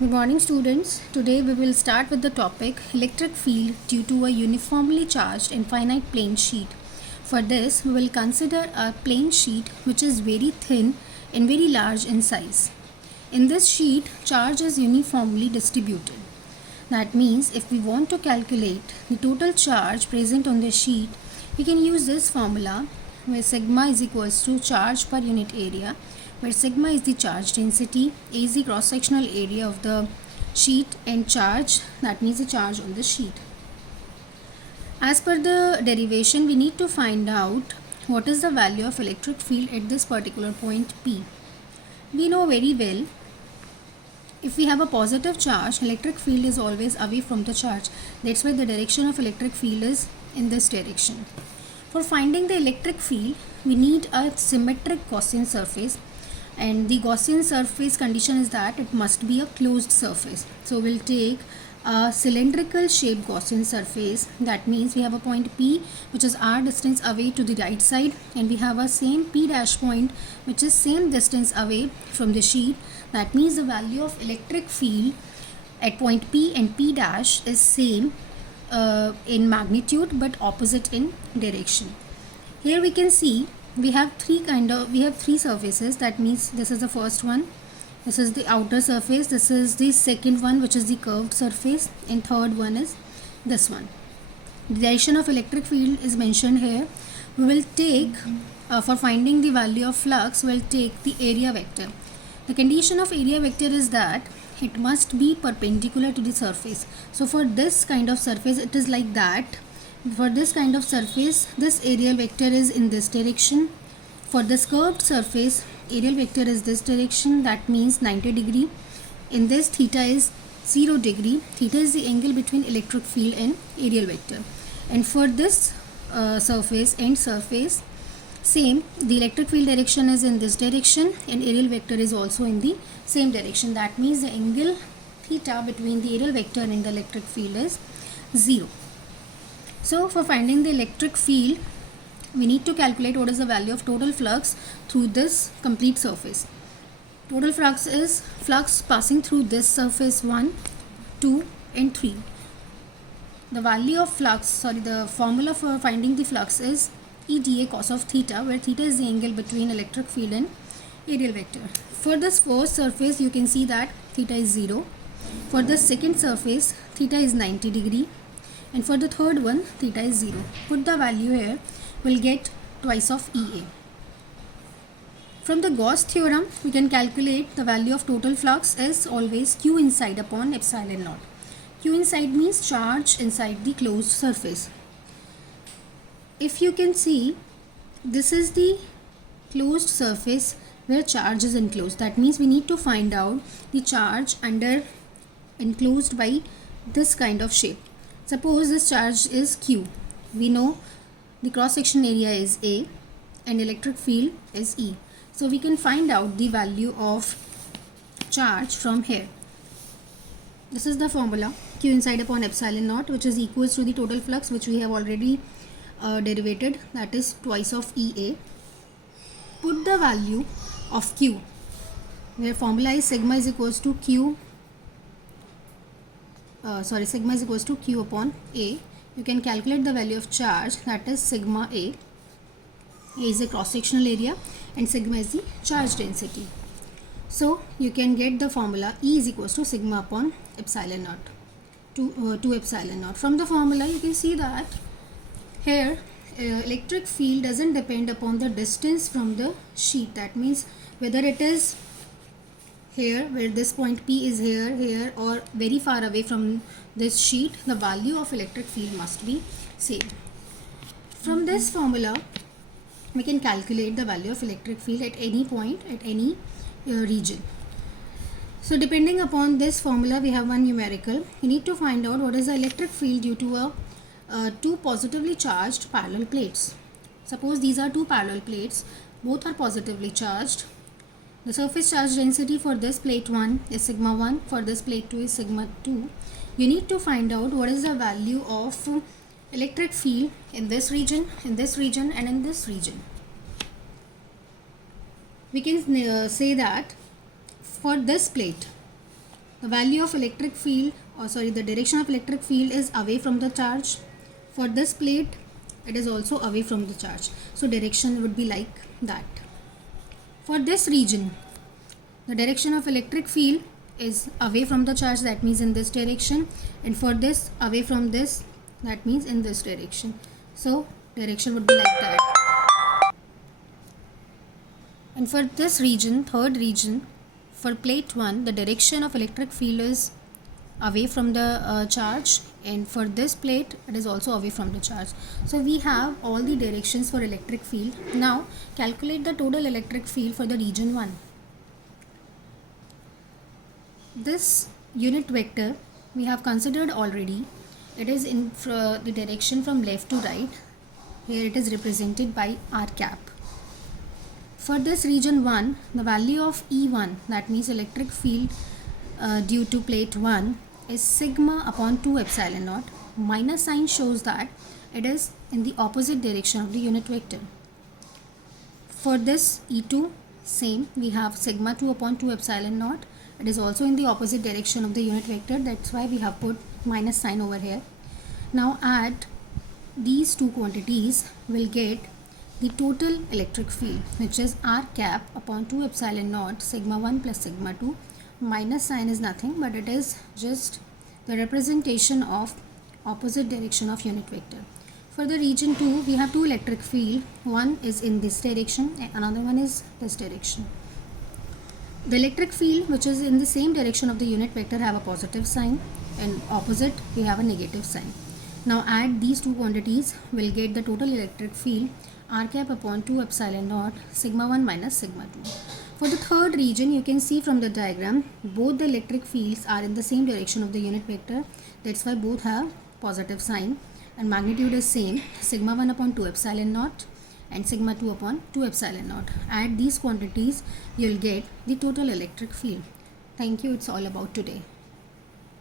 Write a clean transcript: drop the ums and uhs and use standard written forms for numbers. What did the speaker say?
Good morning, students. Today we will start with the topic electric field due to a uniformly charged infinite plane sheet. For this, we will consider a plane sheet which is very thin and very large in size. In this sheet, charge is uniformly distributed. That means if we want to calculate the total charge present on the sheet, we can use this formula where sigma is equals to charge per unit area, where sigma is the charge density, A is the cross-sectional area of the sheet, and charge, that means the charge on the sheet. As per the derivation, we need to find out what is the value of electric field at this particular point P. We know very well if we have a positive charge, electric field is always away from the charge. That's why the direction of electric field is in this direction. For finding the electric field, we need a symmetric Gaussian surface, and the Gaussian surface condition is that it must be a closed surface. So we'll take a cylindrical shaped Gaussian surface. That means we have a point P which is r distance away to the right side, and we have a same P dash point which is same distance away from the sheet. That means the value of electric field at point P and P dash is same in magnitude but opposite in direction. Here we can see we have three surfaces. That means this is the first one, this is the outer surface, this is the second one which is the curved surface, and third one is this one. The direction of electric field is mentioned here. We will take for finding the value of flux, we'll take the area vector. The condition of area vector is that it must be perpendicular to the surface. So for this kind of surface it is like that. For this kind of surface, this aerial vector is in this direction. For this curved surface, aerial vector is this direction, that means 90 degree. In this, theta is 0 degree. Theta is the angle between electric field and aerial vector. And for this surface, end surface, same, the electric field direction is in this direction and aerial vector is also in the same direction. That means the angle theta between the aerial vector and the electric field is 0. So for finding the electric field, we need to calculate what is the value of total flux through this complete surface. Total flux is flux passing through this surface 1, 2 and 3. The value of flux, the formula for finding the flux is E dA cos of theta, where theta is the angle between electric field and aerial vector. For this first surface, you can see that theta is 0. For the second surface, theta is 90 degree. And for the third one, theta is 0. Put the value here, we'll get twice of EA. From the Gauss theorem, we can calculate the value of total flux is always Q inside upon epsilon naught. Q inside means charge inside the closed surface. If you can see, this is the closed surface where charge is enclosed. That means we need to find out the charge under enclosed by this kind of shape. Suppose this charge is Q. We know the cross-section area is A and electric field is E. So we can find out the value of charge from here. This is the formula, Q inside upon epsilon naught, which is equals to the total flux which we have already derivated, that is twice of EA. Put the value of Q, where formula is sigma is equals to Q sigma is equals to Q upon A. You can calculate the value of charge, that is sigma A. A is the cross-sectional area and sigma is the charge density. So you can get the formula E is equals to sigma upon epsilon naught to epsilon naught. From the formula you can see that here electric field doesn't depend upon the distance from the sheet. That means whether it is here where this point P is here or very far away from this sheet, the value of electric field must be same. From this formula we can calculate the value of electric field at any point at any region. So depending upon this formula, we have one numerical. We need to find out what is the electric field due to two positively charged parallel plates. Suppose these are two parallel plates, both are positively charged. The surface charge density for this plate 1 is sigma 1, for this plate 2 is sigma 2. You need to find out what is the value of electric field in this region, and in this region. We can say that for this plate, the value of electric field, the direction of electric field is away from the charge. For this plate, it is also away from the charge. So direction would be like that. For this region, the direction of electric field is away from the charge, that means in this direction, and for this, away from this, that means in this direction. So direction would be like that. And for this region, third region, for plate 1, the direction of electric field is away from the charge, and for this plate it is also away from the charge. So we have all the directions for electric field. Now calculate the total electric field for the region 1. This unit vector we have considered already. It is in the direction from left to right. Here it is represented by r cap. For this region 1, the value of E1, that means electric field due to plate 1, is sigma upon 2 epsilon naught. Minus sign shows that it is in the opposite direction of the unit vector. For this E2, same, we have sigma 2 upon 2 epsilon naught. It is also in the opposite direction of the unit vector, that's why we have put minus sign over here. Now add these two quantities, will get the total electric field, which is r cap upon 2 epsilon naught sigma 1 plus sigma 2. Minus sign is nothing but it is just the representation of opposite direction of unit vector. For the region 2, we have two electric field. One is in this direction and another one is this direction. The electric field which is in the same direction of the unit vector have a positive sign, and opposite we have a negative sign. Now add these two quantities, will get the total electric field r cap upon 2 epsilon naught sigma 1 minus sigma 2. For the third region, you can see from the diagram, both the electric fields are in the same direction of the unit vector. That's why both have positive sign, and magnitude is same, sigma 1 upon 2 epsilon naught and sigma 2 upon 2 epsilon naught. Add these quantities, you'll get the total electric field. Thank you. It's all about today.